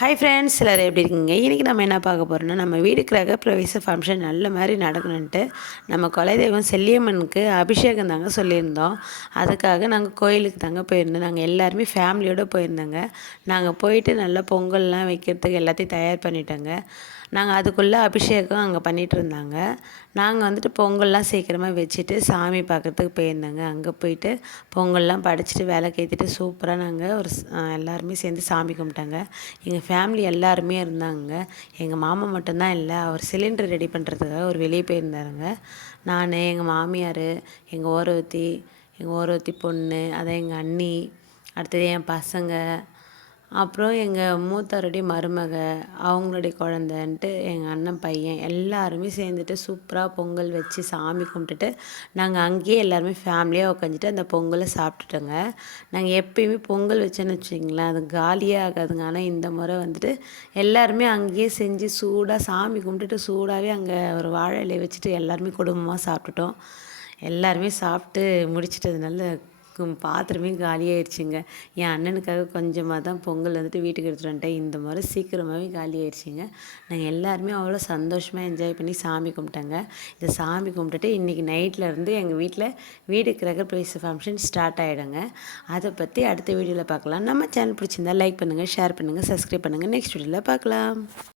Hi friends, எல்லோரும் எப்படி இருக்கீங்க? இன்றைக்கி நம்ம என்ன பார்க்க போகிறோம்னா, நம்ம வீடு கிரகப்பிரவேச ஃபங்க்ஷன் நல்ல மாதிரி நடக்கணுன்ட்டு நம்ம குலதெய்வம் செல்லியம்மனுக்கு அபிஷேகம் தாங்க சொல்லியிருந்தோம். அதுக்காக நாங்கள் கோயிலுக்கு தாங்க போயிருந்தோம். நாங்கள் எல்லாருமே ஃபேமிலியோடு போயிருந்தோங்க. நாங்கள் போயிட்டு நல்லா பொங்கல்லாம் வைக்கிறதுக்கு எல்லாத்தையும் தயார் பண்ணிட்டோங்க. நாங்கள் அதுக்குள்ளே அபிஷேகம் அங்கே பண்ணிகிட்டு இருந்தாங்க. நாங்கள் வந்துட்டு பொங்கல்லாம் சீக்கிரமாக வச்சுட்டு சாமி பார்க்குறதுக்கு போயிருந்தோங்க. அங்கே போயிட்டு பொங்கல்லாம் படைச்சிட்டு விளக்கேற்றிட்டு சூப்பராக நாங்கள் எல்லாருமே சேர்ந்து சாமி கும்பிட்டாங்க. எங்கள் ஃபேமிலி எல்லாருமே இருந்தாங்க. எங்கள் மாமா மட்டும்தான் இல்லை. அவர் சிலிண்டர் ரெடி பண்ணுறதுக்காக அவர் வெளியே போயிருந்தாருங்க. நான், எங்கள் மாமியார், எங்கள் ஓரவத்தி பொண்ணு, அதான் எங்கள் அண்ணி, அடுத்தது என் பசங்க, அப்புறம் எங்கள் மூத்தவருடைய மருமக, அவங்களுடைய குழந்தன்ட்டு எங்கள் அண்ணன் பையன் எல்லாருமே சேர்ந்துட்டு சூப்பராக பொங்கல் வச்சு சாமி கும்பிட்டுட்டு நாங்கள் அங்கேயே எல்லாருமே ஃபேமிலியாக உட்காந்துட்டு அந்த பொங்கலை சாப்பிட்டுட்டோங்க. நாங்கள் எப்பயுமே பொங்கல் வச்சோன்னு வச்சிங்களேன், அது காலியே ஆகாதுங்க. ஆனால் இந்த முறை வந்துட்டு எல்லாருமே அங்கேயே செஞ்சு சூடாக சாமி கும்பிட்டுட்டு சூடாகவே அங்கே ஒரு வாழை இலையை வச்சுட்டு எல்லாருமே குடும்பமாக சாப்பிட்டுட்டோம். எல்லாருமே சாப்பிட்டு முடிச்சிட்டதுனால பாத்திரமே காலியாகிடுச்சிங்க. என் அண்ணனுக்காக கொஞ்சமாக தான் பொங்கல் வந்துட்டு வீட்டுக்கு எடுத்துகிட்டு வந்துட்டேன். இந்த முறை சீக்கிரமாகவே காலியாகிடுச்சிங்க. நாங்கள் எல்லாருமே அவ்வளோ சந்தோஷமாக என்ஜாய் பண்ணி சாமி கும்பிட்டேங்க. இதை சாமி கும்பிட்டுட்டு இன்றைக்கி நைட்லேருந்து எங்கள் வீட்டில் வீடு கிரகப்பிரவேச ஃபங்க்ஷன் ஸ்டார்ட் ஆகிடுங்க. அதை பற்றி அடுத்த வீடியோவில் பார்க்கலாம். நம்ம சேனல் பிடிச்சிருந்தா லைக் பண்ணுங்கள், ஷேர் பண்ணுங்கள், சப்ஸ்கிரைப் பண்ணுங்கள். நெக்ஸ்ட் வீடியோவில் பார்க்கலாம்.